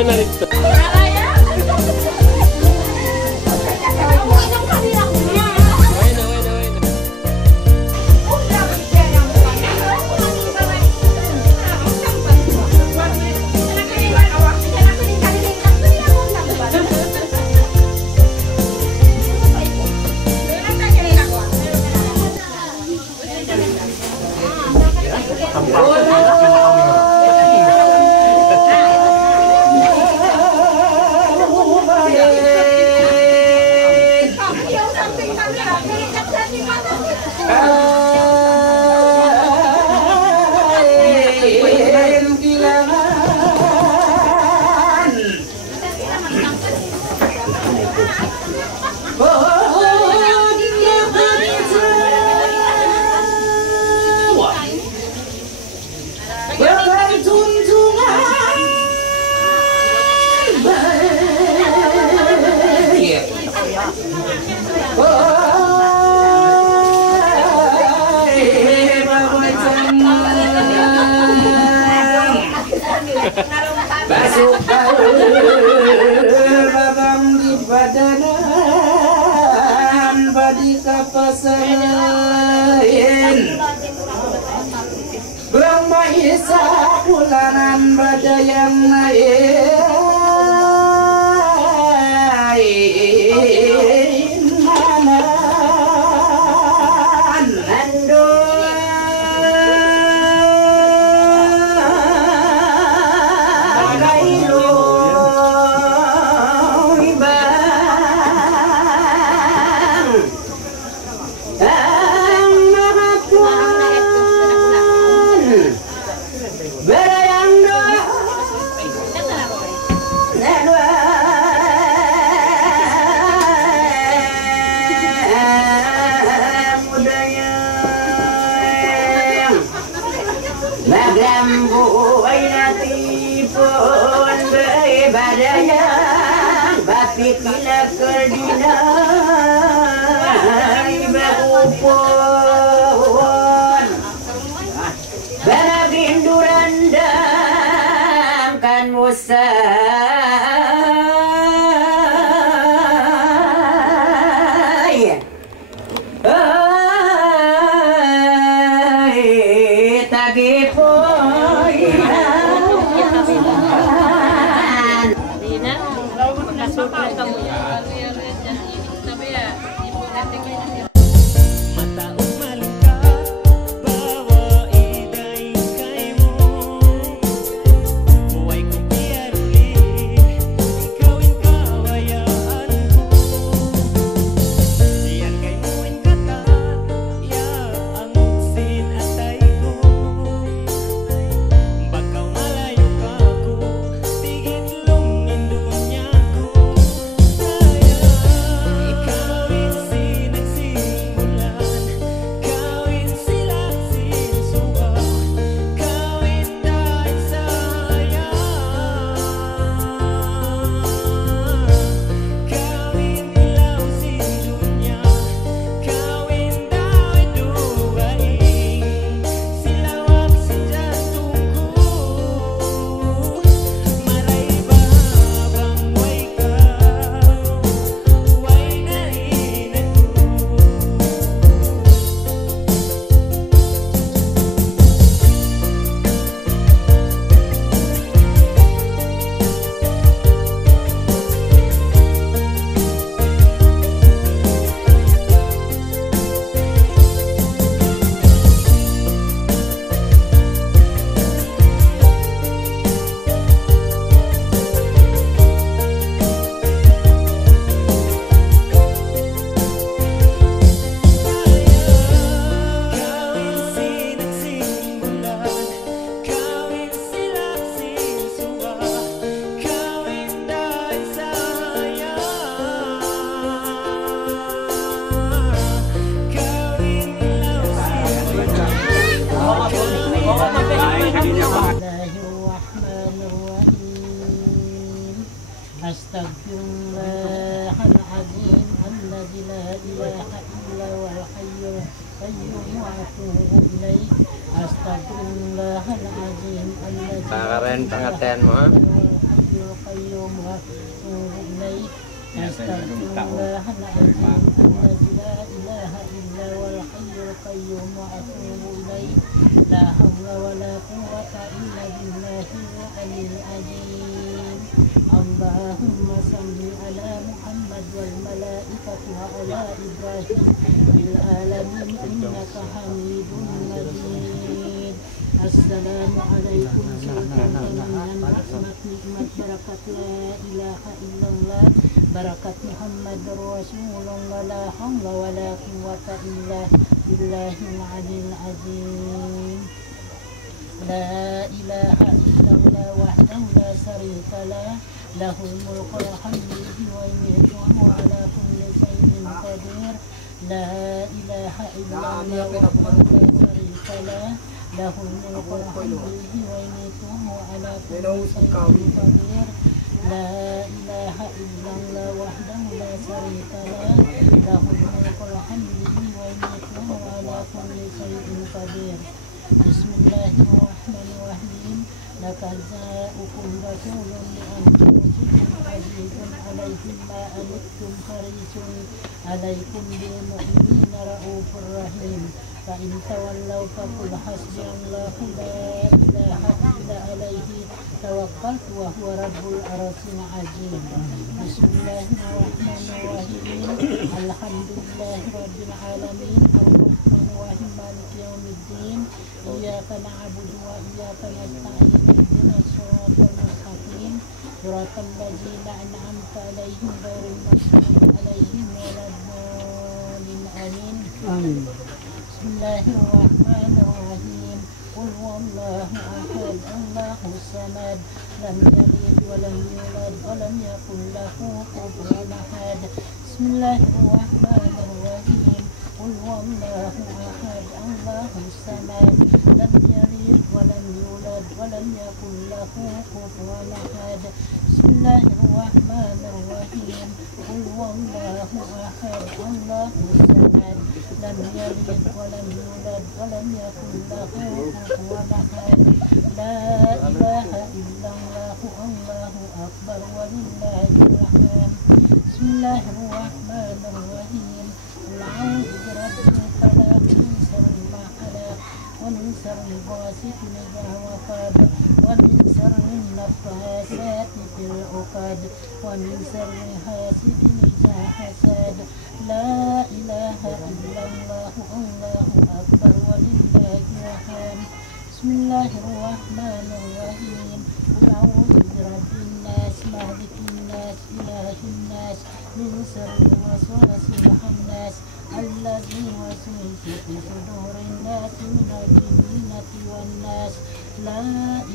Bisa narito. Masuk babam di badanan badi kapasain Brahma Isa kulanan badayang nain manan ando Bila kerdina ibahupon Baragindurandam kan Musa Astaghfirullahaladzim alladzi la ilaha illa huwal hayyul qayyum wa atubu ilaih. Astaghfirullahaladzim alladzi karen pengertian mah القيوم وأتوب إليه أستغفر الله العظيم الذي لا إله إلا هو الحي القيوم وأتوب إليه لا حول ولا قوة إلا بالله العلي العظيم اللهم صل على محمد والملائكة وعلى إبراهيم في العالمين إنك حميد مجيد السلام عليكم سلطان من رحمة نعمة بركة لا إله إلا الله بركة محمد رسول الله لا حول ولا قوة إلا بالله العلي العظيم لا إله إلا الله وحده لا شريك له له الملك والحمد ويميت وهو على كل شيء قدير لا إله إلا الله وحده لا شريك له له الملك والحمد ويميت وهو على كل شيء قدير لا إله إلا الله وحده لا شريك له له الملك والحمد ويميت وهو على كل شيء قدير بسم الله الرحمن الرحيم لقد جاءكم رسول من أنفسكم عزيز عليه ما عنتم حريص عليكم بالمؤمنين رؤوف رحيم فإن تولوا فقل حسبي الله لا إله إلا عليه توكلت وهو رب العرش العظيم بسم الله الرحمن الرحيم الحمد لله رب العالمين الرحمن الرحيم مالك يوم الدين إياك نعبد وإياك نستعين اهدنا الصراط المستقيم صراط الذين أنعمت عليهم غير المغضوب عليهم ولا الضالين آمين بسم الله الرحمن الرحيم قل هو الله أحد الله الصمد لم يلد ولم يولد ولم يكن له كفوا أحد بسم الله الرحمن الرحيم قل هو الله أحد الله الصمد لم يلد ولم يولد ولم يكن له كفوا أحد بسم الله الرحمن الرحيم قل هو الله أحد الله الصمد لم يلد ولم يولد ولم يكن له كفوا أحد لا إله إلا الله الله أكبر ولله الحمد بسم الله الرحمن الرحيم قل أعوذ برب الفلق من شر ما خلق ومن شر غاسق إذا وقب ومن شر النفاثات في العقد ومن شر حاسد إذا حسد لا إله إلا الله الله أكبر ولله الحمد بسم الله الرحمن الرحيم قل أعوذ برب الناس مالك الناس إله الناس من شر الوسواس الخناس الذي يوسوس في صدور الناس من الجنة والناس لا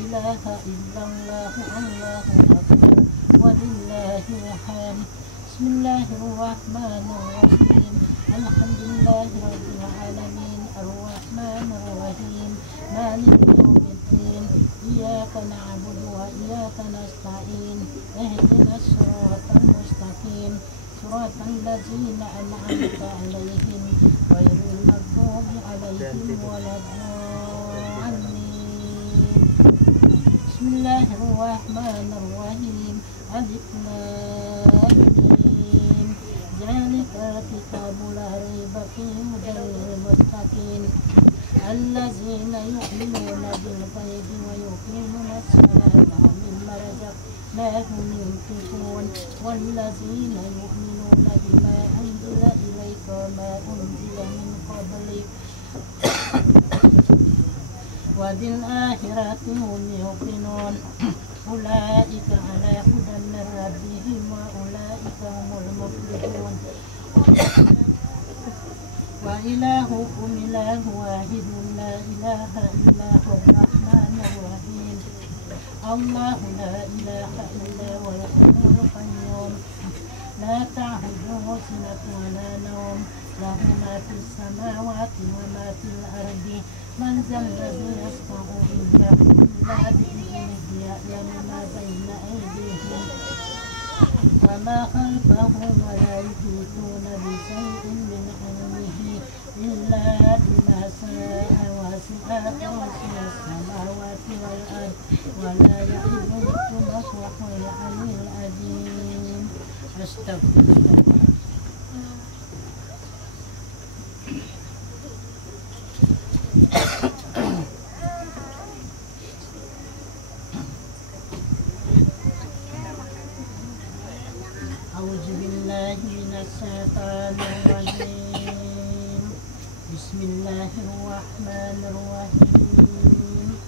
إله إلا الله الله أكبر ولله الحمد بسم الله الرحمن الرحيم الحمد لله رب العالمين الرحمن الرحيم مالك يوم الدين إياك نعبد وإياك نستعين اهدنا الصراط المستقيم صراط الذين أنعمت عليهم غير المغضوب عليهم ولا الضالين بسم الله الرحمن الرحيم ألف لام ميم ذلك الكتاب لا ريب فيه هدى للمتقين الذين يؤمنون بالغيب ويقيمون الصلاة ومما رزقناهم ينفقون والذين يؤمنون بما أنزل إليك وما أنزل من قبلك وبالآخرة هم يوقنون أولئك على هدى من ربهم وأولئك هم المفلحون وإلهكم إله واحد لا إله إلا هو الرحمن الرحيم الله لا إله إلا هو الحي القيوم لا تأخذه سنة ولا نوم له ما في السماوات وما في الأرض من ذا الذي يشفع عنده إلا بإذنه يعلم ما بين أيديهم وما خلفهم ولا يحيطون بشيء من علمه إلا بما شاء وسع كرسيه السماوات والأرض ولا يئوده وهو العلي Astagfirullah. Bismillahirrahmanirrahim. Bismillahirrahmanirrahim.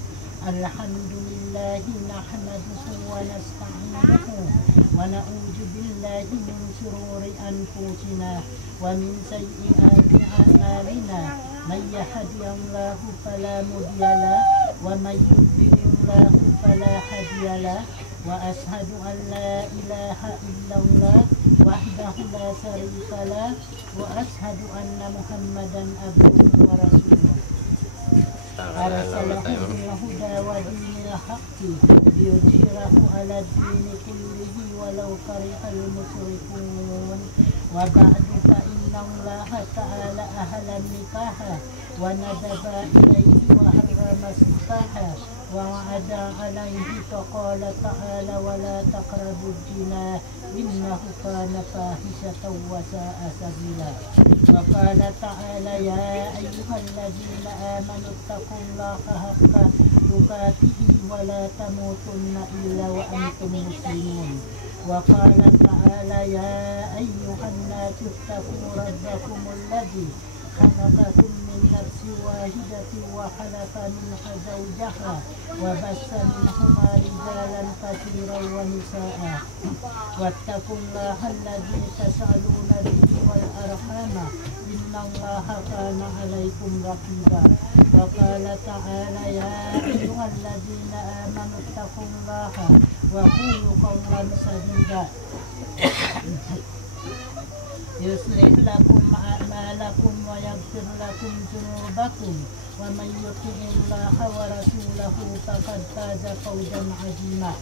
Alhamdulillahi nahmaduhu wa nasta'inuhu wa na'udzu billahi min shururi anfusina wa min sayyiati a'malina. May yahdihillahu fala mudilla lahu wa may yudlilillahu fala hadiya lahu. Wa ashhadu an la ilaha illallah wahdahu la syarika lah wa ashhadu anna Muhammadan abduhu wa rasuluh. Arsalahu bil huda wa dinil haqqi liyudhhirahu 'ala ad-dini kullihi walau karihal musyrikun. Wa ba'du fa inna Allaha ta'ala ahlan nikaha wa nadaba ilayhi wa harrama sifaha wa wa'ada 'alaihi faqala ta'ala wa la taqrabud zina innahu kana fahishatan wa sa'a sabila. Wa qala ta'ala ya ayyuhalladzina amanu taqullaha haqqa tuqatih wa la tamutunna illa wa antum muslimun. Wa qala ta'ala ya ayyuhan nasu taqu rabbakum alladzi khalaqakum min nafsin wahidatin wa khalaqa minha zawjaha wa bassa minhuma rijalan katsiran wa nisaa'a wattaqullaha alladzi tas'aluna bihi wal arhama innallaha kana 'alaikum raqiba. Wa qala ta'ala ya ayyuhalladzina amanu taqullaha wa qulu qawlan sadida yuslih lakum a'malakum wa yaghfir lakum dhunubakum wa may yuti'illaha wa rasulahu faqad faza fawzan 'azima.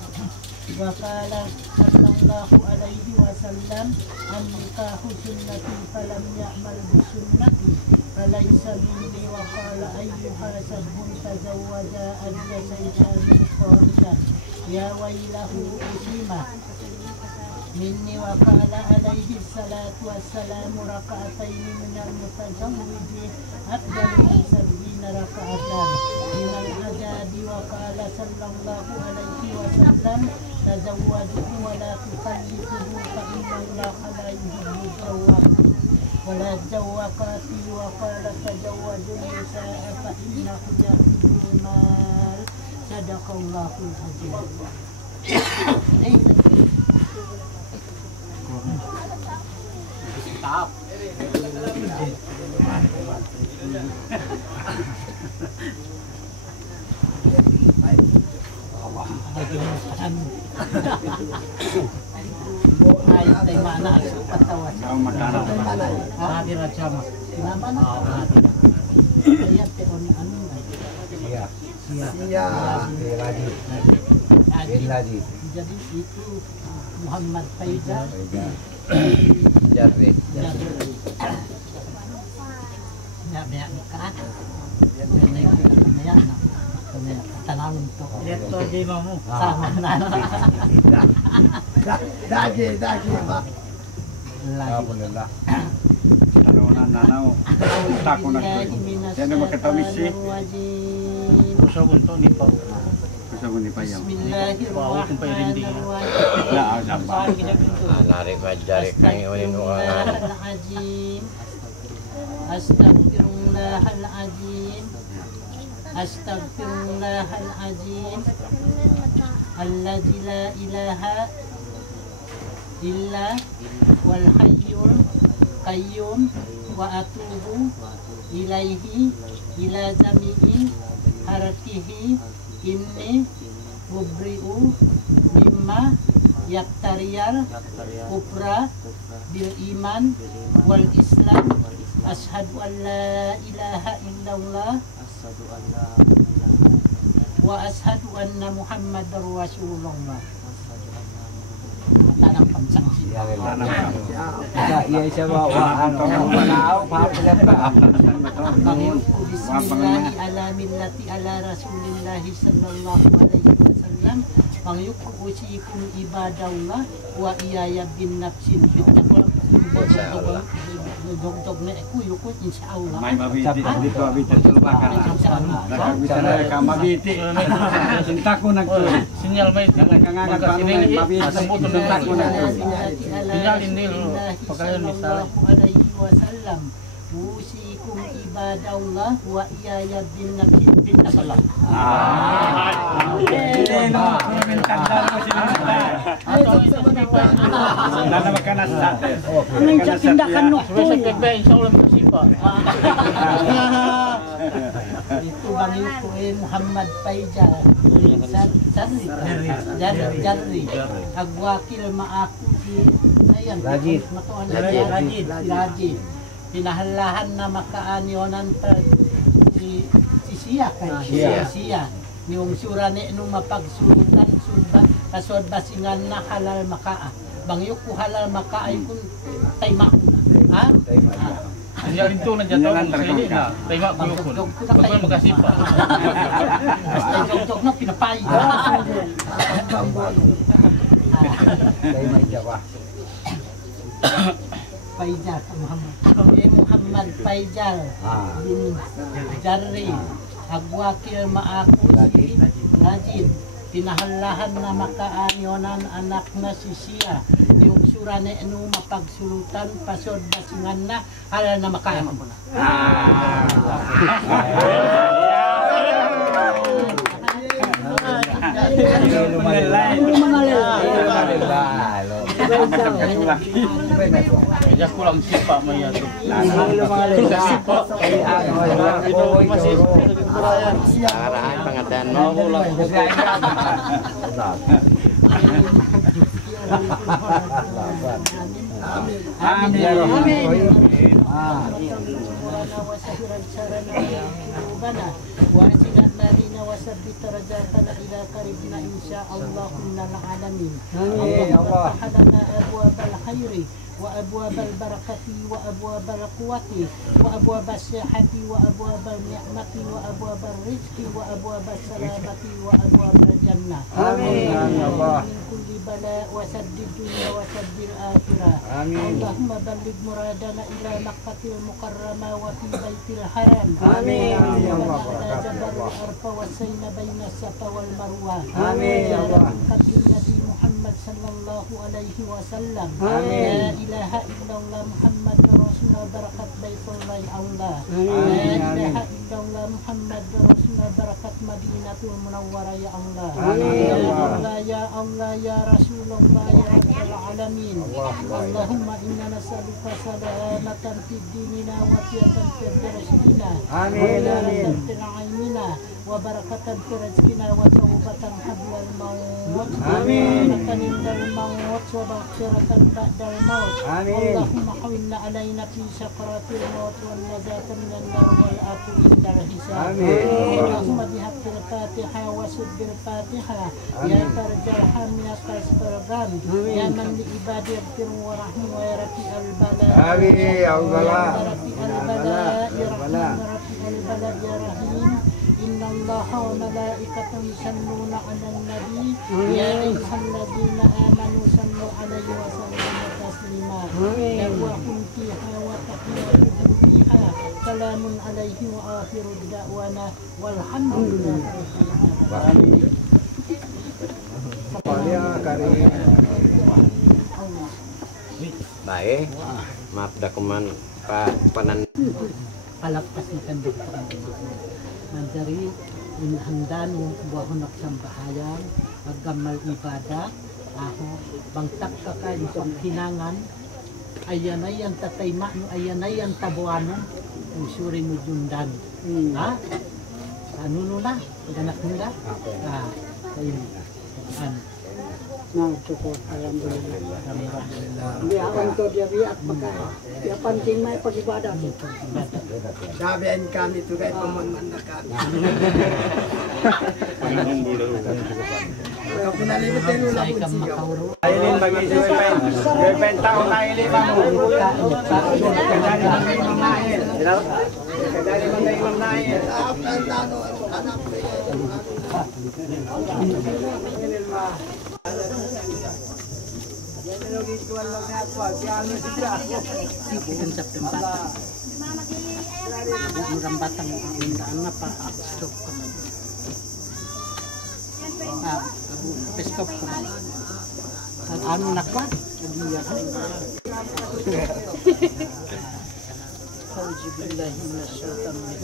Wa qala sallallahu alaihi wasallam an-nikahu sunnati falam ya'mal bi sunnati falaysa minni. Wa qala ayyuha sabun tazawwaja al-sayyidan qalilan ya wailahu uslima minni. Wa qala alaihi salatu wassalamu raka'ataini minal mutajawwidi afdalu min sab'ina raka'atan minal ajabi. Wa qala sallallahu alaihi wasallam tazawwaju wa la tukallifuhu fa inna Allaha la yuhibbu jawwaqin wa la jawwaqati. Wa qala tazawwaju nisaa fa innahu yahibul mal. Sadaqallahul azim. Stop. Ay, tay mana patawa. Ang magkano naman? Hadir aja mas. Naman? Hadir. Iya te on anu. Iya. Iya. Lagi. Jadi itu Muhammad Faizal. Jarri. Ya banyak nikah. Banyak nak. Tanam untuk. Lihat tu aja mamu. Sama nana. Dagi pak. Alhamdulillah. Tarunan nanau. Takut nak. Jangan berkata misi. Kusah untuk ni pak. Kusah untuk payang. Bismillahirrahmanirrahim. Nah, nampak. Narik jari kami oleh doa. Astagfirullahaladzim. Astagfirullahaladzim. Alladzi la ilaha illa wal hayyul qayyum wa atubu ilaihi ila jami'i haratihi inni mubri'u mimma yaktariyal kufra bil iman wal islam ashadu an la ilaha illallah wa ashadu anna muhammadar rasulullah. Tanam pamsaksi. Iya siya wa manao pa Bismillahi ala millati ala rasulillahi sallallahu alaihi wasallam Mangyuku usikum ibadallah wa iyaya bin nafsin bitakwa dog na kuyo ko insyaallah. May mabiti dito mabiti tulubakan na. Nakabitara ka mabiti. Sinta ko nagtuloy. Sinyal may Nagkangangat pa nung mabiti. Sinta ko nagtuloy. sinyal ini pagkain misal. Alaihi wasallam. Usikum ibadallah wa iyaya bin nafsin bitakwa. Hindi no, kumentanda ko sinunta. Nana makanas sa atin. Anong sa tindakan no? Besok bebe insyaallah makasipa. Itu bang ko Muhammad Faijal Jarri agwakil maaku si ayan Rajid pinahalahan na makaanyonan pa si Siya yung surane nung mapagsulutan kasod basingan na halal makaa bangyok ko halal makaa ay kung tayma ha Sinyal itu na jatuh sa ini na. Tengok ko yun. Pagkain makasipa. jog na pinapay Faijal Muhammad Faijal bin Jarri agwakil maaku si Rajid pinahalahan na makaanyonan anak na si Siya yung surane no mapagsulutan pasod basingan na halal na makaan mo na Ya kulang sipa maya tu. Arahan pengadaan وأبواب البركة وأبواب القوة وأبواب الصحة وأبواب النعمة وأبواب الرزق وأبواب السلامة وأبواب الجنة آمين من كل بلاء وسد الدنيا وسد الآخرة اللهم بلغ مرادنا إلى مكة المكرمة وفي بيت الحرام آمين على جبل الأرف والسين بين الصفا والمروة آمين يا رب النبي محمد صلى الله عليه وسلم لا إله إلا الله محمد رسول الله بركة بيت الله الله لا إله إلا الله محمد رسول الله بركة مدينة المنورة يا الله يا الله يا الله يا رسول الله يا رب العالمين اللهم إنا نسألك سلامة في ديننا وفية في رشدنا وإلى في عيننا وبركة في رزقنا وتوبة قبل الموت ورحمة عند الموت ومغفرة بعد الموت اللهم حولنا علينا في سكرات الموت والنجاة من النار والعفو عند الحساب اللهم بحق الفاتحة وسد الفاتحة يا فرج الحم يا كسب الغم يا من لعباد يغفر ورحم ويا رفيع البلاء يا رفيع البلاء يا رفيع البلاء يا رحيم إن الله وملائكته يصلون على النبي يا أيها الذين آمنوا صلوا عليه وسلموا تسليما دعواهم فيها وتحياتهم فيها سلام عليه وآخر الدعوانا والحمد لله رب العالمين. Baik. Maaf dah kuman Pak Panan. Palagpas na kami Manjari inhandan yung buwahonak sambahayan maggamal ibada aho bangtak ka kayo sa hinangan ayan ay ang tatayma no ayan ay ang tabuanon usuri mo jundan ha ano no na ganak nila kayo Nah, cukup alhamdulillah. Dia untuk dia biak pakai. Dia penting mai pergi ibadah. Sabian kami tu kai pemandangan. Kau pernah lihat telu lah pun siap. Ailin bagi Joypen tahun Ailin bangu. Kadang bagi Imam Nail. Kadang bagi Imam Nail. Pencap tempatan. Murang batang ang apa stop kami. Peskop kami. Anu nakwa? Auzubillahi minasyaitonir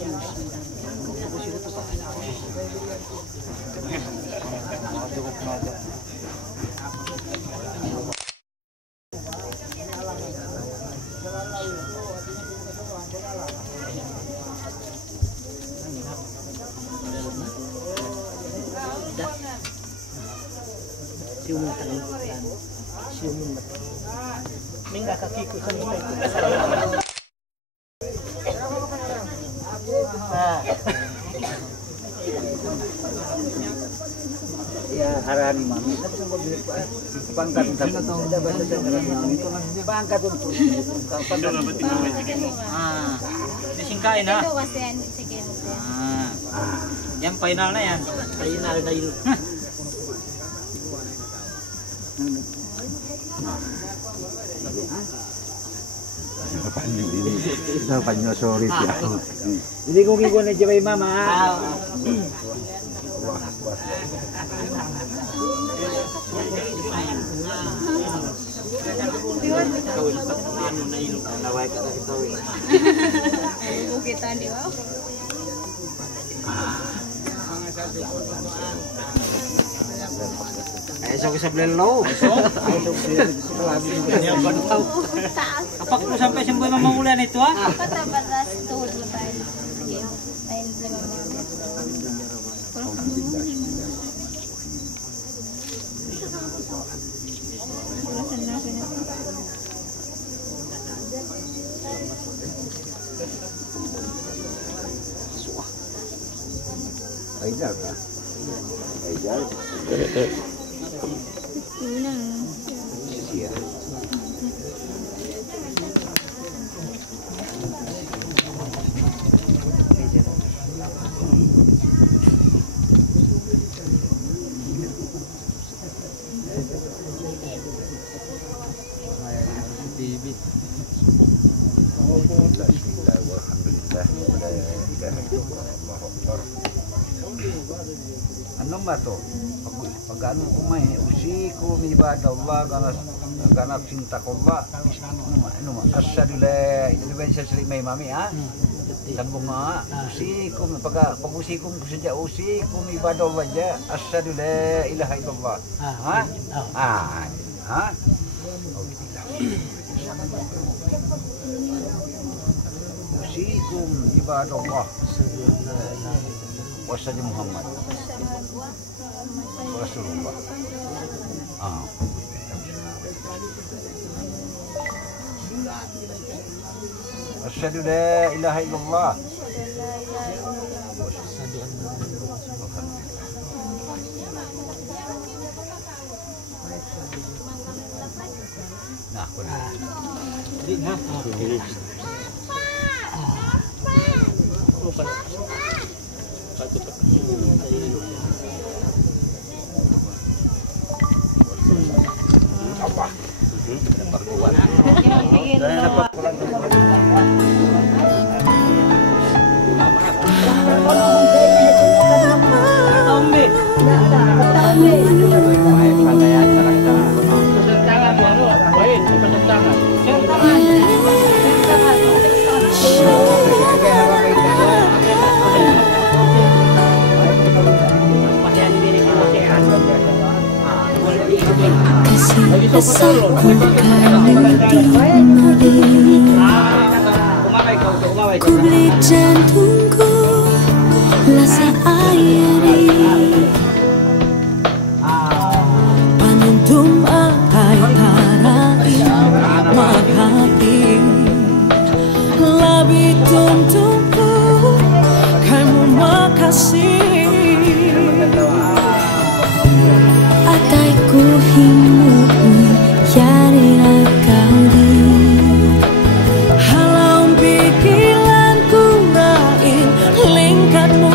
Mingga kakiku sampai itu. Ya harani mami. Pangkat pangkat untuk Disingkain ha. Yang final na yan. Final na yun. Ito panyo sorry siya. Hindi ko gigwan na jabay mama. Bukitan di wow. Esok sa blelo. Apak mo sampai sembuh mamulan itu ha. Batas tuhod mo tayo. Sige. Ayun sila Ajar ka. Ajar. Siya. Ano ba to? Pag ano kumay, usiku ibadallah kana cinta Allah. Ano asyhadu la ilaha illallah may mami ha. Sambung nga usiku pag usiku ko sadya usiku ibadallah ja asyhadu la ilaha illallah. Ha? Ha? Usiku ibadallah. Wasallam Muhammad Rasulullah. Asyhadu la ilaha illallah. Nah, apa? Perkuat. Kasih pesanku karena ku beli jantungku rasa airi panentum akai tarai mahati labi tuntunku kamu makasih ataiku himu yari rakaudi halau pikiranku rain lingkatmu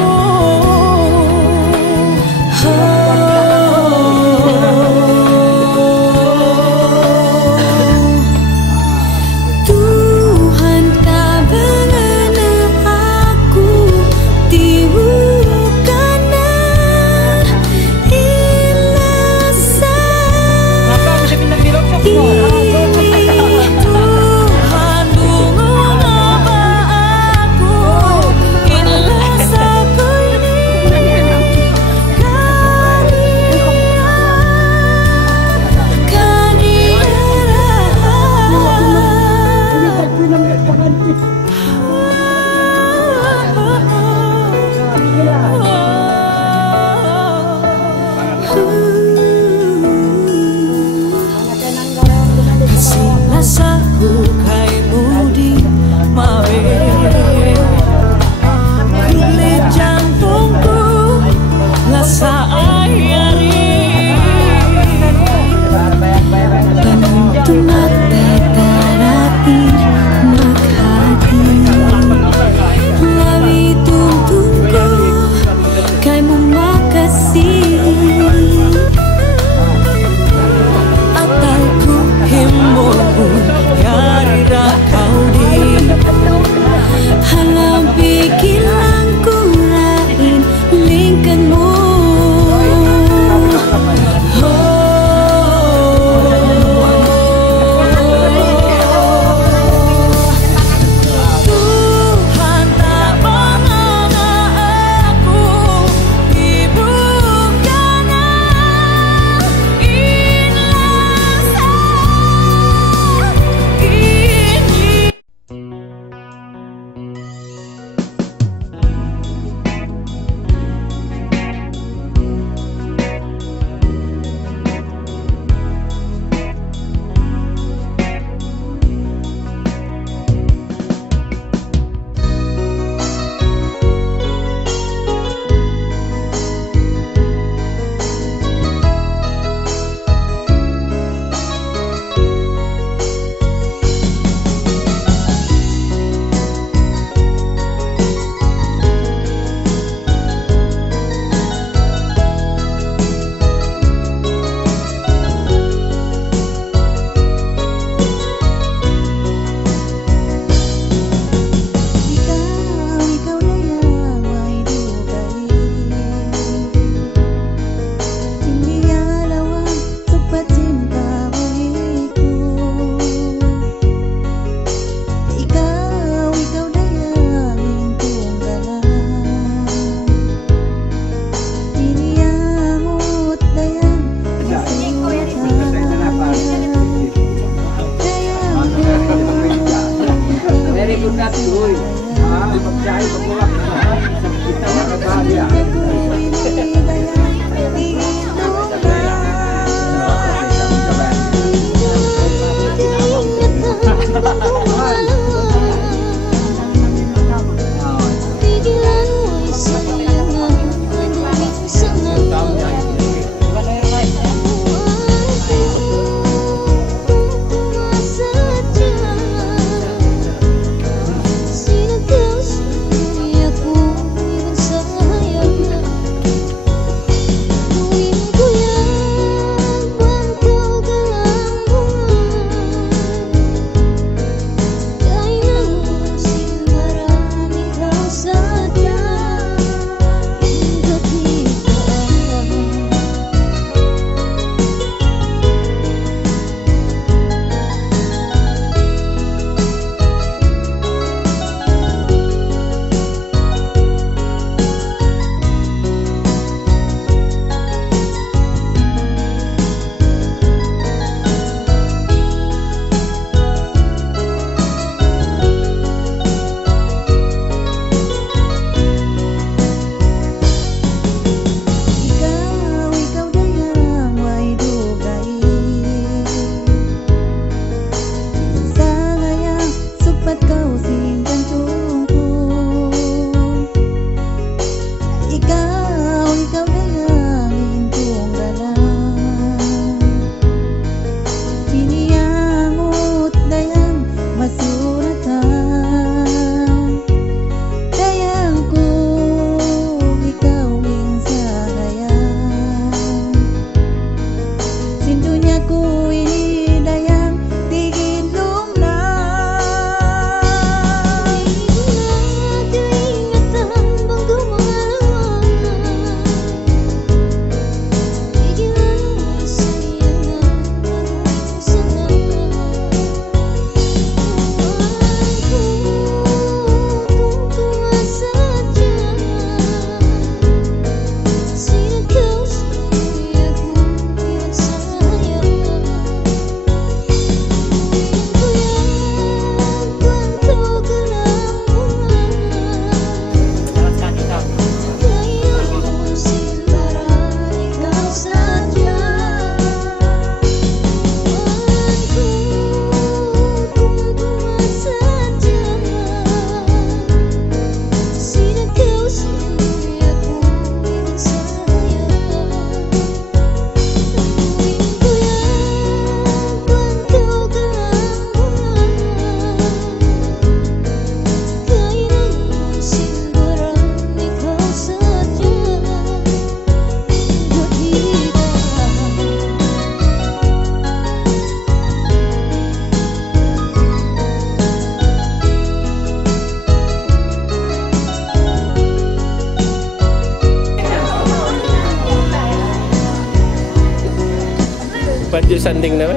Baju sanding na ba?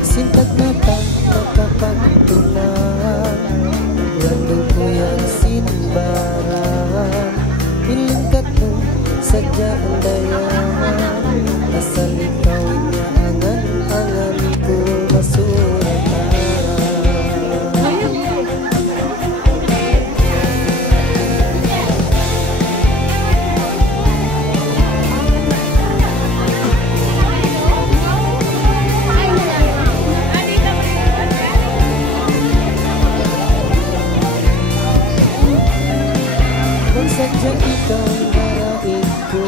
Sintak mata nakapagtulang lalo ko yang sinbarang pilingkat mo sadya ang dayahan asal ikaw niya angan-angan ko masuratan. Kung sadya ikaw naraig ko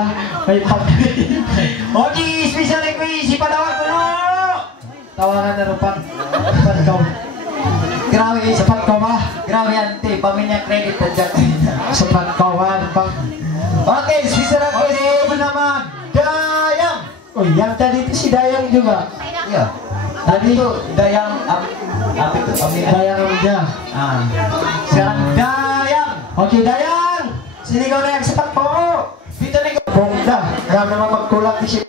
lah. May pag-grade. Oke, spesial isi padawat dulu. Tawaran na rupan. Kau. Grabe, sapat kau mah. Grabe ante, paminya kredit aja. Sapat kawan, Bang. Oke, spesial isi bernama Dayang. Oh, yang tadi itu si Dayang juga. Iya. Tadi itu Dayang apa itu? Dayang aja. Ah. Sekarang Dayang. Oke, Dayang. Sini kau Dayang cepat kau. Kita nih bongda. Gak nama magkulak di sini.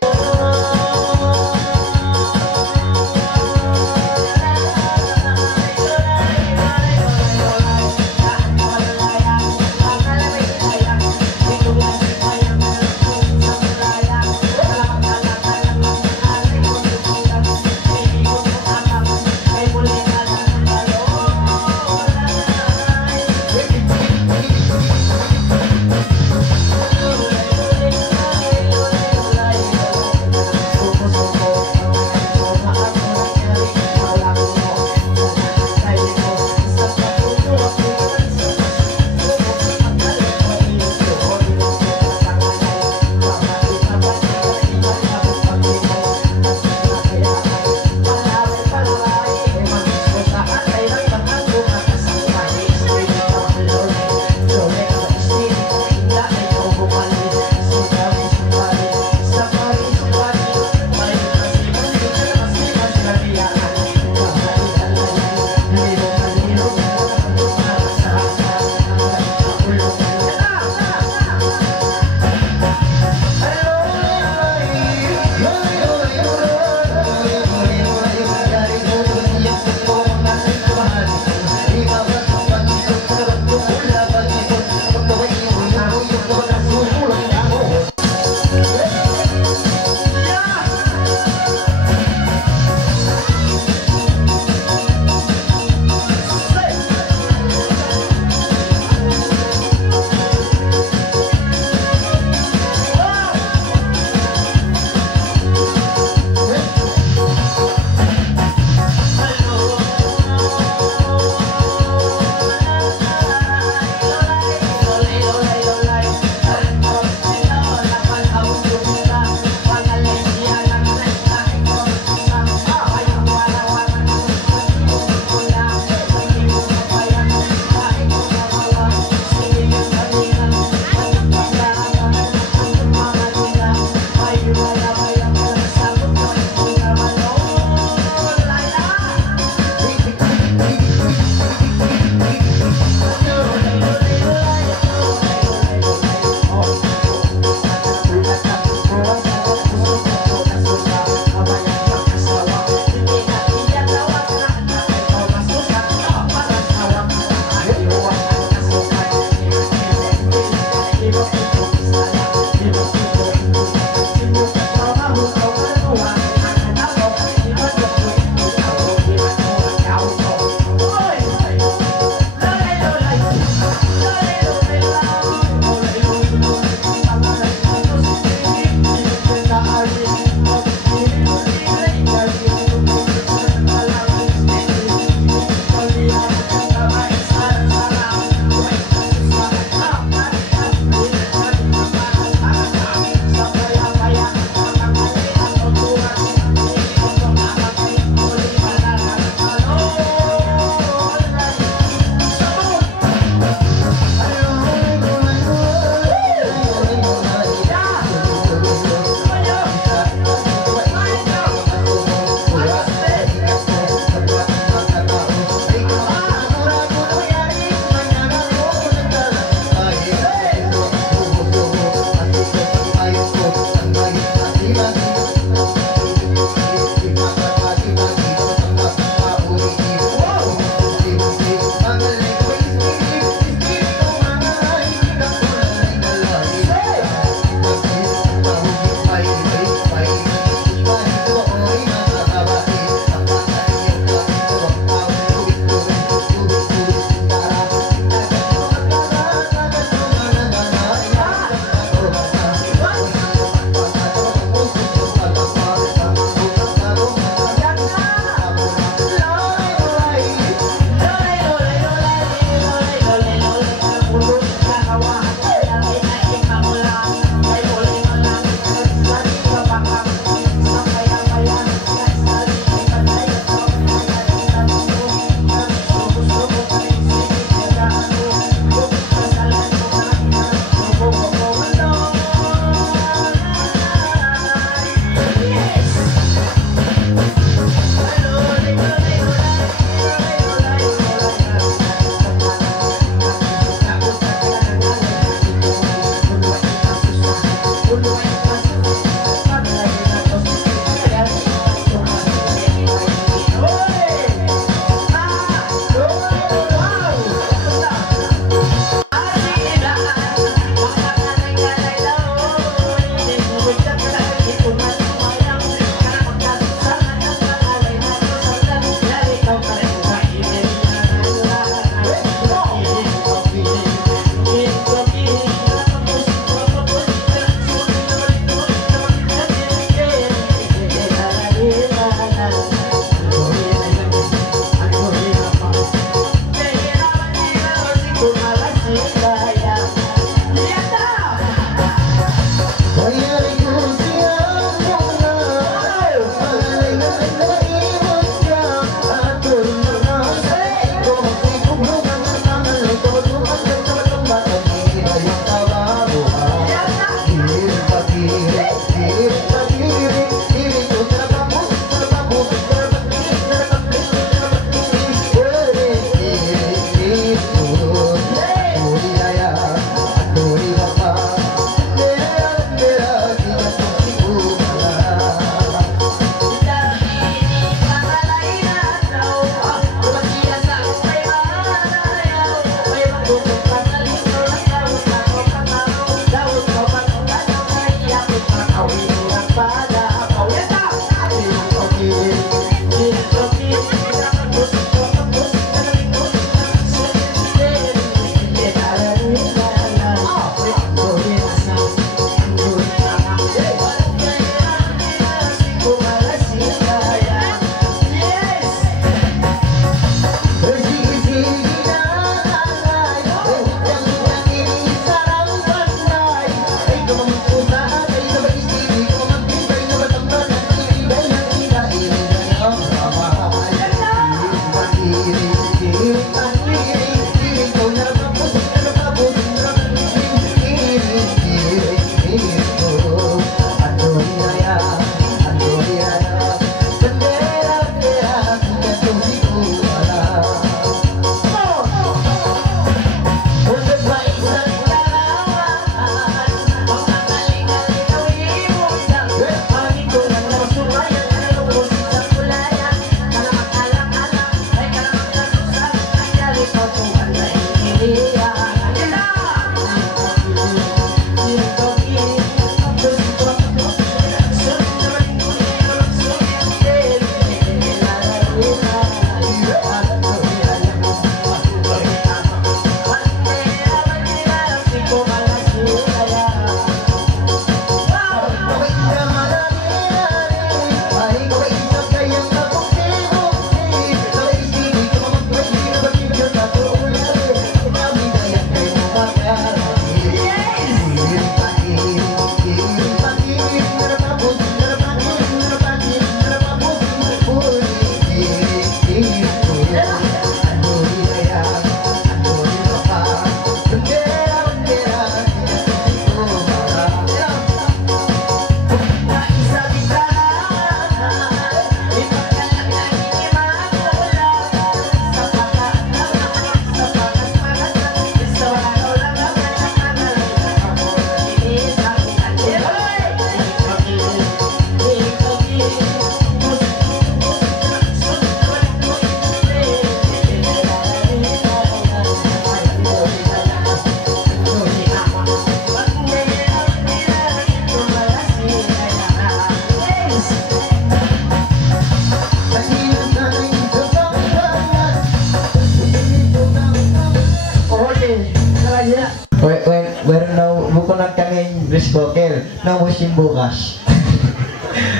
bukunan kami rice cooker na musim bukas.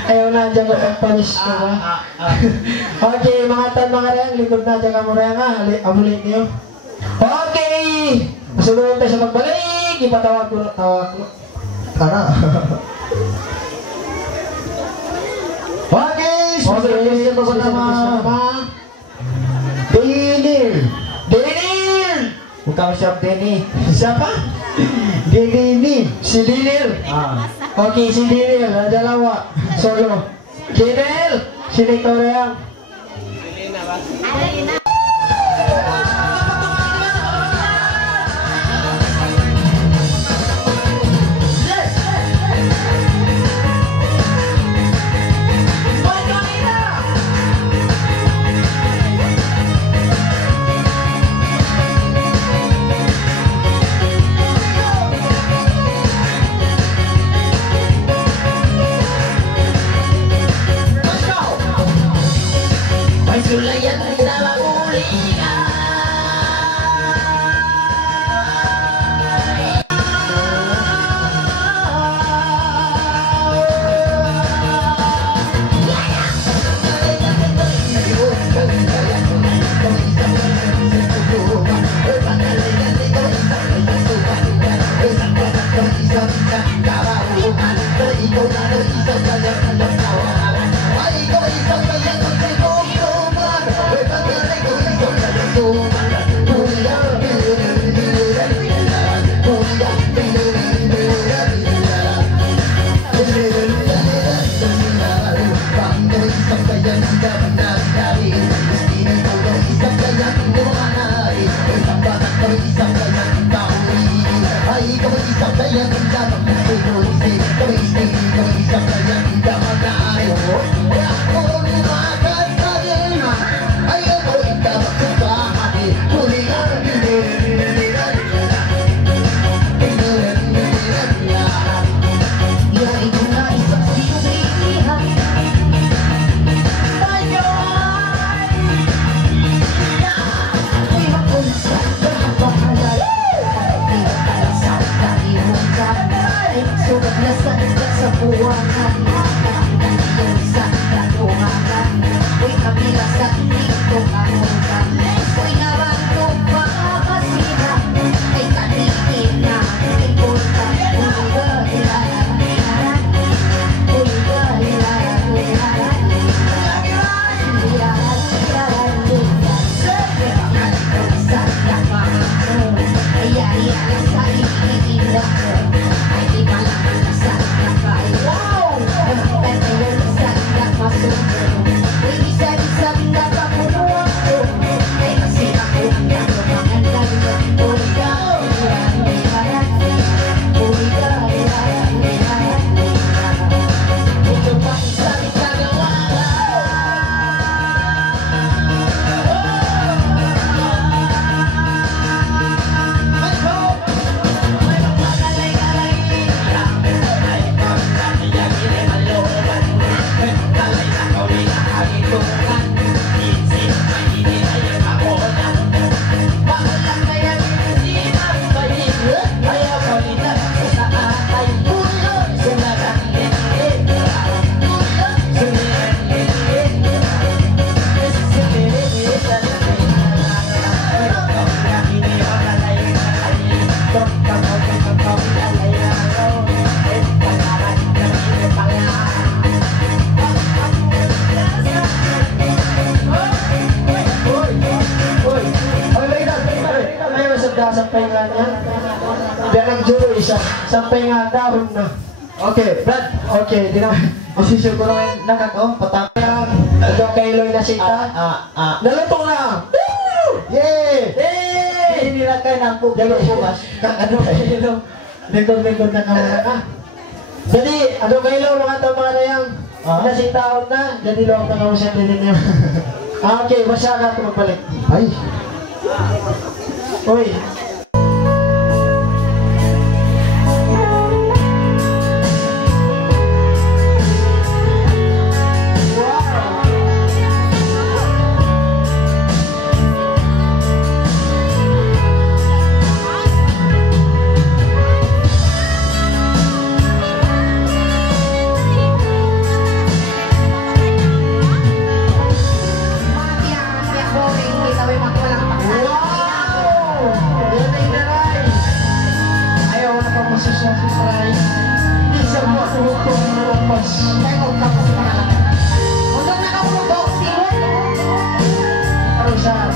Ayaw na dyan ko pagpanis ko ba? Okay, mga tan mga reyang, likod na dyan ka mo reyang ha. Amulit niyo. Okay! Masunod tayo sa magbalik. Ipatawag ko. Tara. Okay! Okay, ito ko naman. Denil! Denil! Bukan siap Denny. Siapa? Denny. Si Denil. Okay, si Denil. Ada lawak. Solo. Denil. Sini Korea. Sulayan kita bagulina. Sampai nga niya. Biar nag-juro isa. Sampai nga dahon na. Okay, Brad. Okay, di na. Isisyo ko naman nakakaong patang. Ito kay Loy na sita. Naluto na. Yay! Yay! Hindi na kayo ng pugalo bukas. Ano kayo? Lingkod-lingkod na kamara ka. Jadi, ano kayo mga ito mga nayang? Nasitaon na. Jadi, luwag na kamusin din ninyo. Okay, masya ka ito magbalik. Ay! Uy! kung lumpas. Untuk nakakulog timur. Karusan.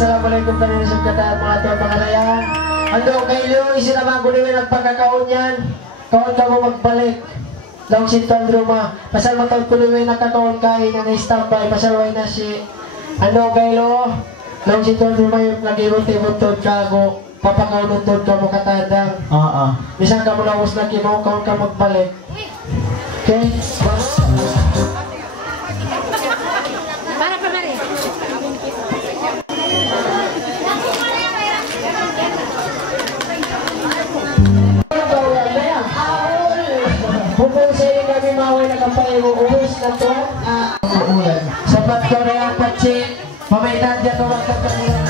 Assalamualaikum warahmatullahi wabarakatuh mga ito pangalayan. Ando kayo, isinama ko nila nagpagkakaon yan. Kaon ka mo magbalik. Lang si Tandruma. Pasal matawag ko nila nakakaon kain na na-standby. Pasal way na si Ando kayo. Lang si Tandruma yung nag-ibot-ibot ka ako. Papakaunod ka mo katadang. Bisan ka mo lawas na kimaw, kaon ka magbalik. Okay? Para pa rin. Bukong sa'yo kami maway na kampay mo uwis na to. Uulan. Sapat ko na yung patsi. Pamaitan dyan naman kakamulan.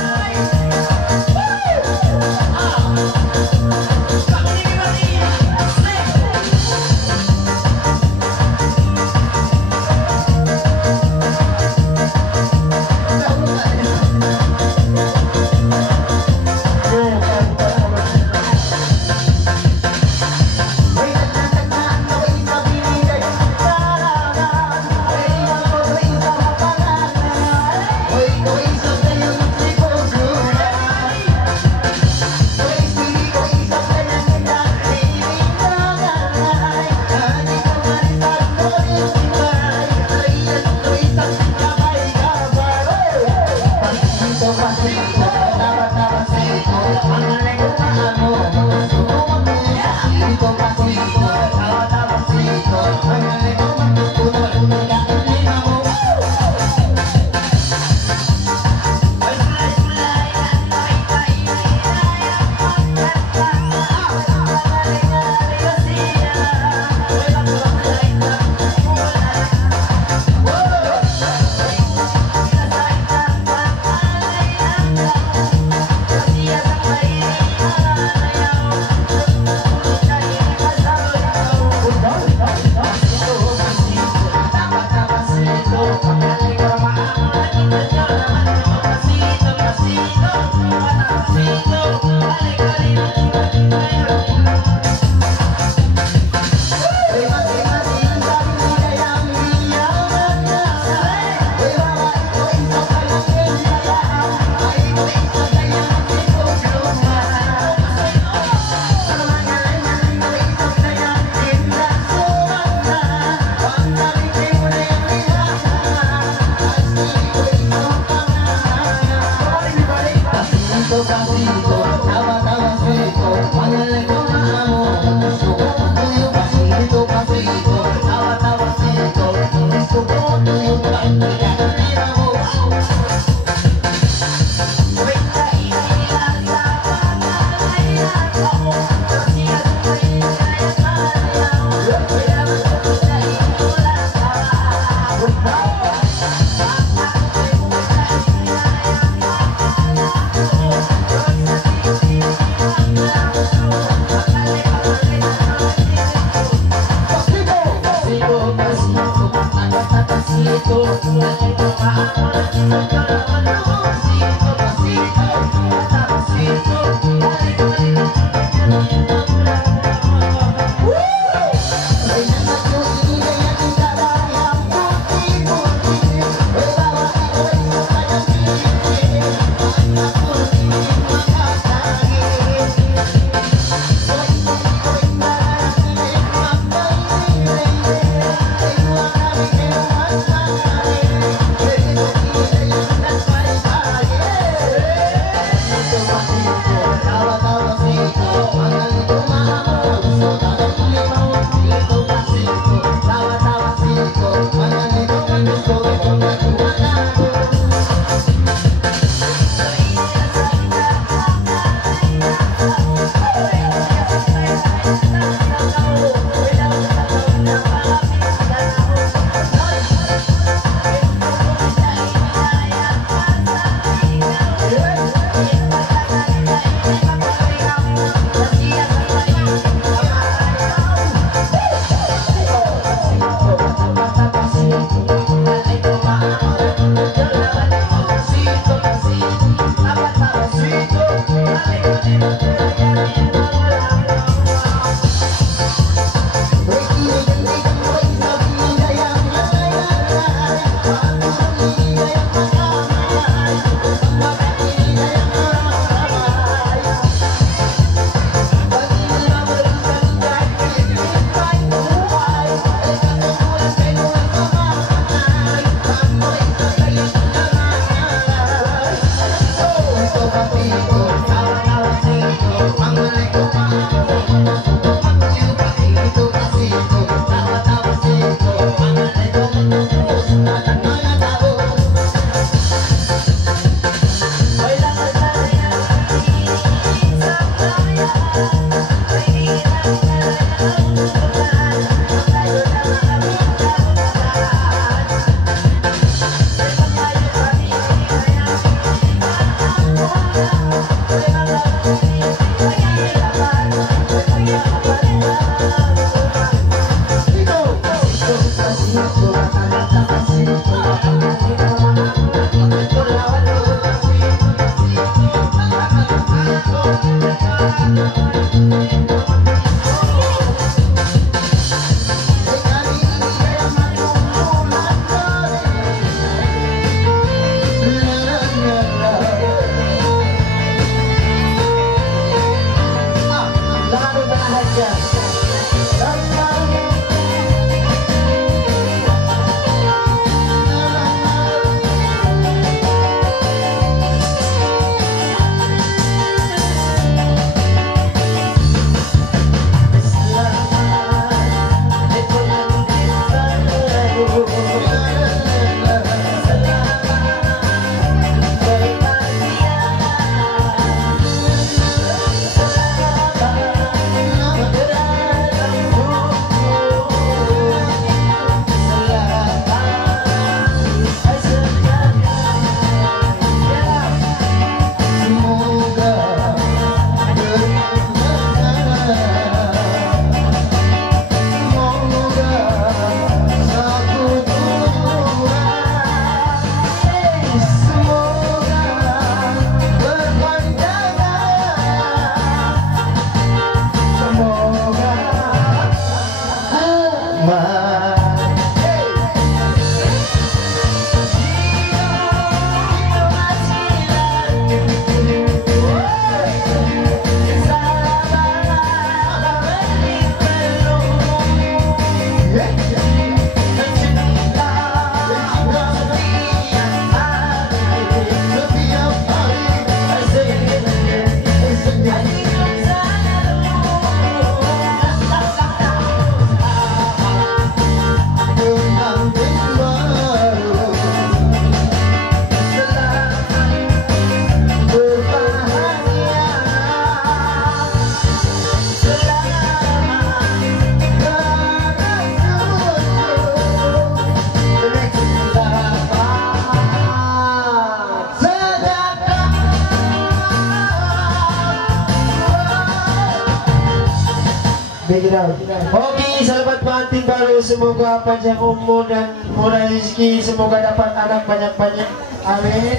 Oke, selamat pagi tahun baru, semoga panjang umur dan murah rezeki, semoga dapat anak banyak-banyak. Amin.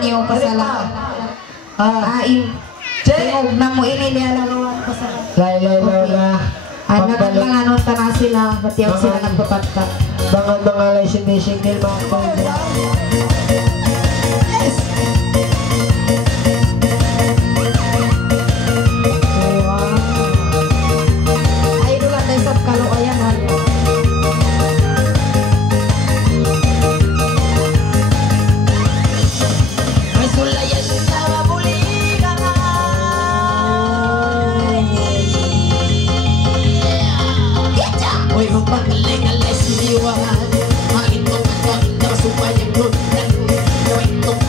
niyo pasalamat. Tingog na mo ini niya lalawan pasalamat. Lay. Anak lang ano tanah sila, batiyaw sila nagpapatka. Mga lay single mga pamilya. Ay dula tayo sa kaluayan. May sulayan sa buligan. Uy, magpagaling-alay siliwan. Hangin mo magpagin na supayang lunan. Gawin itong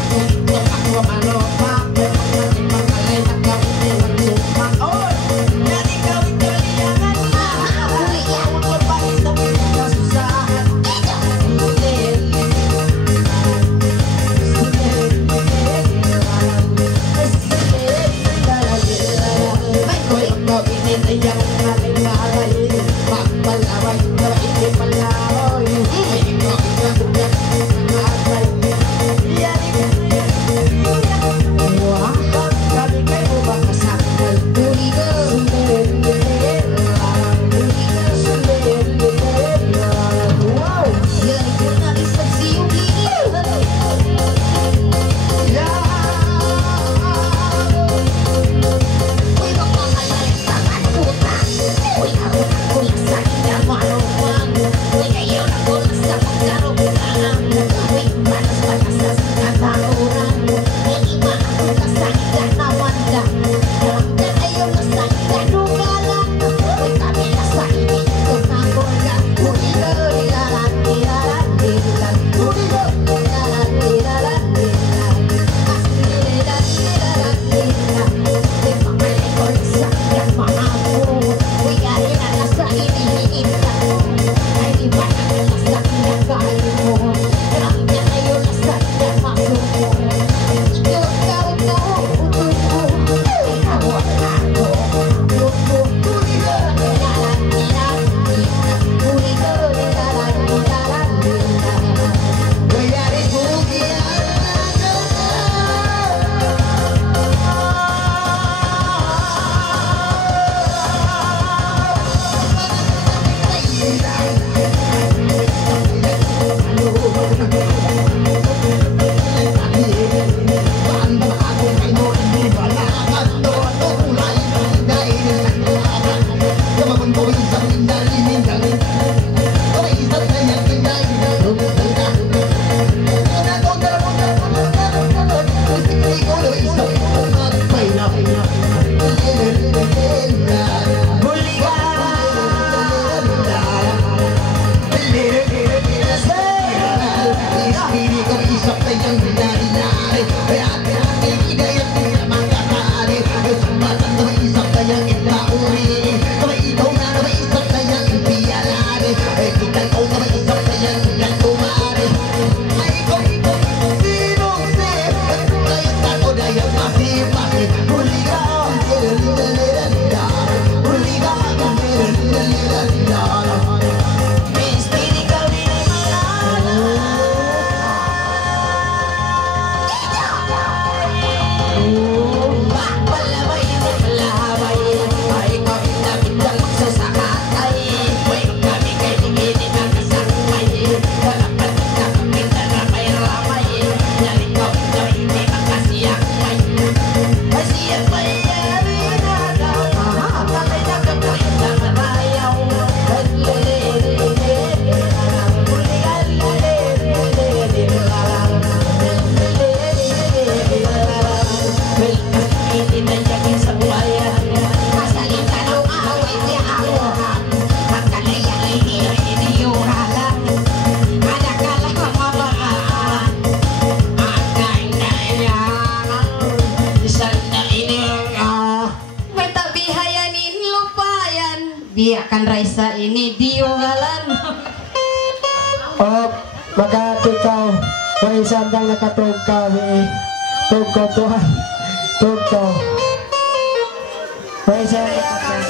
ako malopa. Pero magpagaling na gawin ang sumak. Oy! Nari gawin kaliyangan na. Ako magpagin sa pinagkasusahan. May ko'y gawin na yung alay-alay. Palaway, hindi palaway. Ay, ikaw, atay. Yan, wah, kali kayo ba kasakal? Tuligo, wow, yan ito na isang siyong uy, magmamalay sa puta. Uy, ako sa marunong. Uy, ayaw na ko sa pagkaroon. Uy, panas-panas sa katauran. Uy, iba ako sa ikanawan ka. Karamdan ayaw na sa ikanugalan. Uy, kami na sa inito na kola. Uy, lilalan, lilalan, lilalan. Uy, lilalan, lilalan, lilalan. Lilalan, lilalan, lilalan. Uy, pamalay ko sa ikanawan. Uy, ayaw na sa inihiinta ko. Ay, iba na sa kinakain mo. Karamdan ayaw na sa ikanasok mo. Ikaw, utoy mo. Ikaw ako. Tuligo, lilalan, lilalan, lilalan. Tuligo, lilalan, lilalan, lilalan. Uy, ari bugian. Biarkan Raisa ini diugalan. Oh, magkatikaw. May sandang nakatog kami. Tugko Tuhan. Tugko. May sandang nakatog.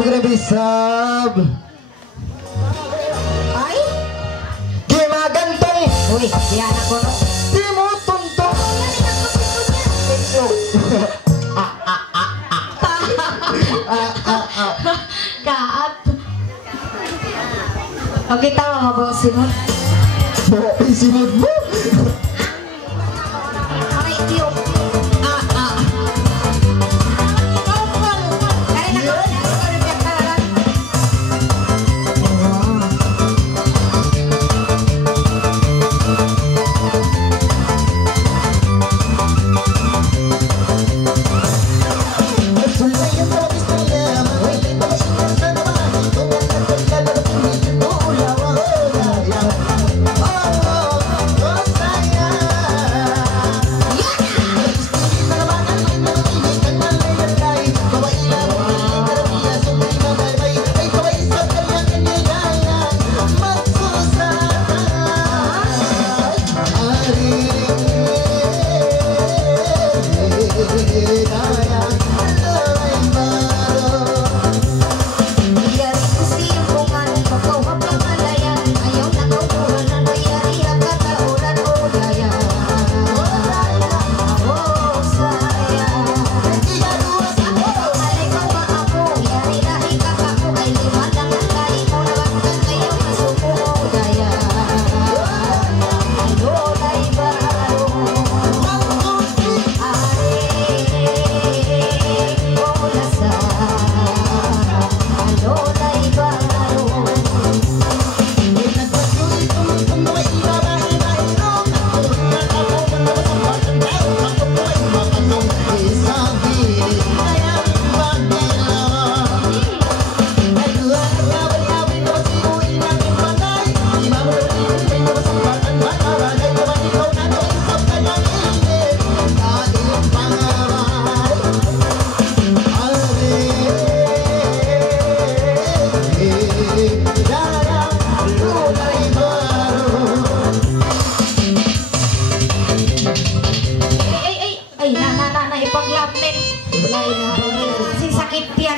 bisab. Ay, Gimagantong. uy, yan ako no. Di mo tuntong. Kaat. Okay, tama mo ba si mo? Isinod mo. Ay, tiyo. Kaya na ko.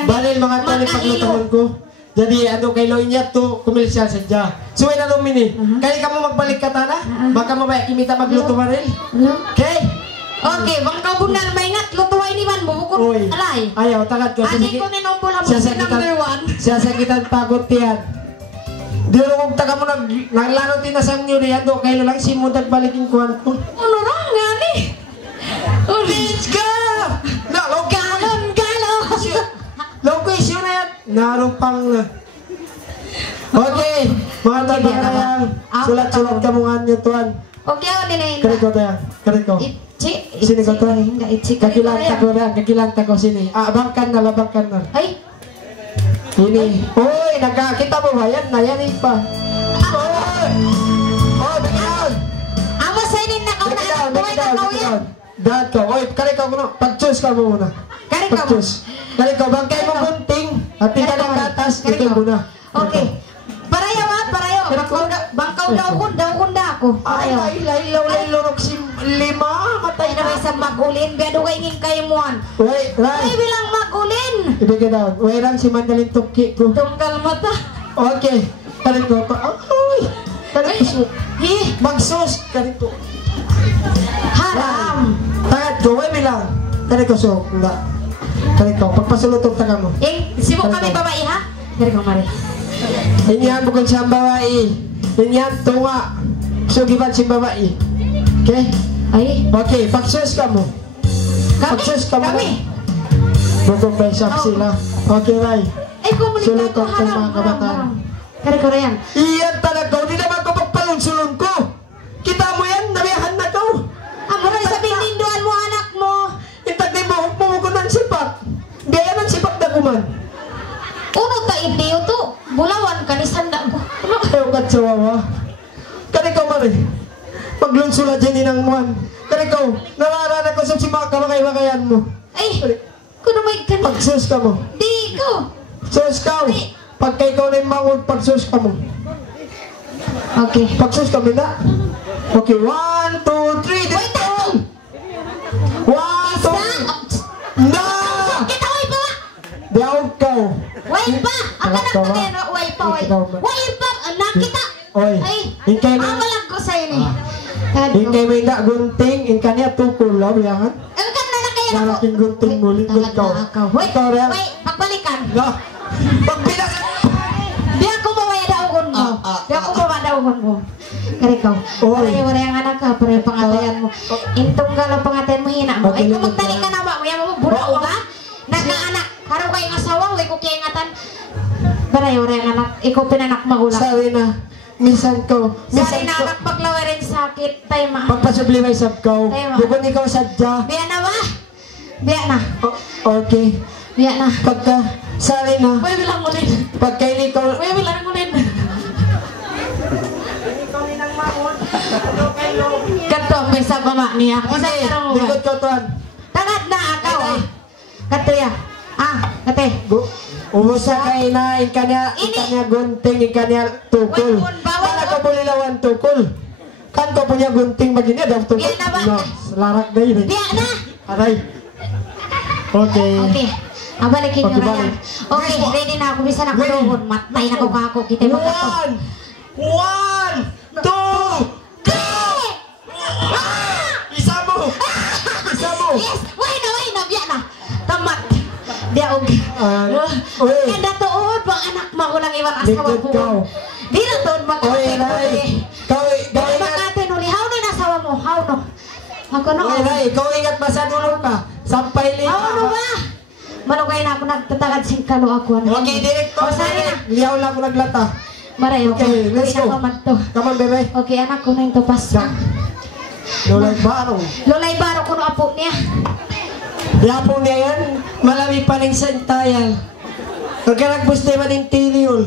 Banil mga tali paglutuhan ko. Jadi ano kay Loy niya to kumilisya sadya. Suway na lumini. Kaya ka mo magbalik ka tana? Baka mamaya kimita magluto maril. Okay? Okay, bang kau bundar maingat lutuay ni man bubukod Uy. alay. Ayaw tagat ko. Adi ko ninombol ang number 1. Siya sakitan pagod tiyan. Di kung taga mo naglaro din na sang nyo riyan do kay lang si mo balikin kuhan ko. Ano rang nga ni? Let's go! No, Galon, galon. location na yan. Narupang na. Okay, mga taga na yan. Sulat-sulat ka mga nyo tuan. Okay, ako din na Kariko tayo. Kariko. Sini ko tuan. Kakilanta ko na. Kakilanta ko sini. Abangkan na, labangkan na. Ay, Ini. Uy, nakakita mo ba yan? Nayanin pa. Uy! Oh, bigyan! amo sa inin na kau na buhay na kau yan. Dad ko. Uy, kariko ko na. Pag-choose ka mo muna. Kariko mo. Pag-choose. Kariko, bangkay mo gunting. At tika ng gatas. Ito muna. Okay. Parayaw ha, parayaw. Bangkaw daw kunda ako. Ay, lay lurok si lima. Matay Ay na na. may sa magulin. Biado kay ngin kayo muan. Wait, Ay right. bilang magulin. Ibigay daw. Wait lang si Mandalin Tukki ko. Tungkal mata. Okay. Kariko. Ay! Kariko. Hi, Magsus. Kariko. haram. Tangat ko. Wait bilang. Kariko so. Enggak. Kariko. Pagpasulutong taga mo. Sibuk kami babae ha? Dari ko mari. Inyan bukan siyang babae. Inyan tunga. Sugiban si babae. Okay? Ay, Okay, pagsus ka mo. Pagsus ka mo. kami. Bukong pesap sila. Okay, Ray. Ay, komunita Sulit ko ko haram. mga kabataan. Kari ko yan. Iyan talaga. Hindi naman ko pagpalunsulun ko. Kita mo yan. Nabiyahan na ko. Amo na sabihin ninduan mo anak mo. Intag na yung buhok mo ko ng sipak. Gaya ng sipak na kuman. Uno ta indiyo to. Bulawan ka ni sanda ko. Ayaw ka tsawawa. Kanikaw mari. Paglunsulat dyan inang muhan. Kanikaw, nararana ko sa mga kamakay-makayan mo. Ay, kuno may kanina. Pagsus ka mo. Di ko. Sus ka mo. Pagka ikaw na yung mangod, pagsus ka mo. Okay. Pagsus ka mo na. Okay, 1, 2, 3, dito! 1, 2, na! Kita ko iba. Diyaw ka. Wait. Way pa! Ang anak ko din, way pa, way. Way pa! Anak kita! Oy, Ay, ingkay mo. amalag ko sa ini. Ingkay mo nga gunting, ingkay niya tukol lang, yan. Ang kan na kaya ako. Lalaking gunting mo, lingkod ka. Wait, Ikaw rin. wait, pagbalikan. No. Pagbilang. Di ako mawadaogon mo. Di ako mawadaogon mo. Kaya ikaw, wala yung anak ka, pero yung pangatayan mo. Intong galaw pangatayan mo, hina mo. Ay, kung magtali ka na ba, may mo, bulo ka? Nagkaanak, haraw kayong asawa, huwag ko kaya ingatan. Baray, wala yung anak, ikaw pinanak magulang. Sabi na, minsan ko. Sorry na, anak, paglaway rin sakit. Tayo ma. Pagpasublimay sab ko. Bukod ikaw sadya. Biya na ba? Biya na. Okay. Biya na. Pagka, sali na. Uy, bilang mo rin. Pagkaili ko. Uy, bilang mo rin. Kato, may sa mama niya. Isang karong mo. Likod ko tuan. Tangad na, akaw. Kato ya. Kate. Umusa kay na, ikanya gunting, ikanya tukol. Wala ka bulilawan tukol. Kan ko punya gunting begini ada tukol. Biya na ba? No, larak na yun. Biya na. Aray. Okay. Okay. Balikin nyo Okay, na yan. balik. Okay, ready na ako. Bisa na kulungan. Matay na ko kako. Kita mo kato. 1, 2, 3. Isa mo. Isa mo. Yes! Why na, biya na. Tamat. Dia og. Kanda tuod bang anak magulang iwan asawa Likod po. ka. Di na tuod bang Oy, atin Ray. Gawin natin uli. How na asawa mo? How no? Ako no. Oy, Ray, ikaw ingat ba sa dulo ka? Sampay lima. How no ba? Manugay na ako nagtatagad sing kalo ako. Okay, direktor. Liyaw lang ko naglata. Maray, Okay, let's go. Come on, bebe. Okay, anak ko na yung tupas. Lolay baro. Lolay baro ko no apo niya. Yapo niya yan, malami pa rin sa intayan. Pagkaragpos naman yung tiliol.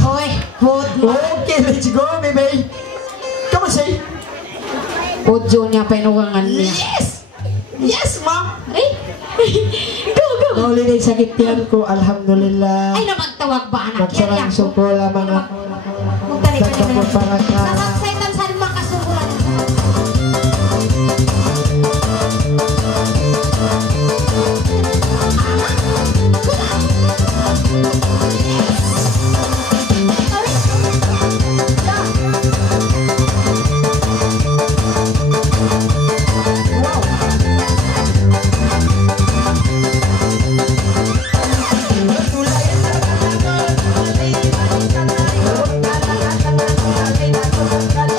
Hoy, put mo. Okay, let's go, bebe. Come on, say. Pudyo niya, pinuwangan niya. Yes! Yes, ma'am. Ay, go. Nauli na yung sakit yan ko, alhamdulillah. Ay, na magtawag ba anak? Magsarang sukola mga Magtalik ka sa para ka. Sasaksaitan sa mga kasunggulan. Thank you.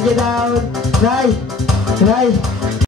Thank you daw. Nay. Nay.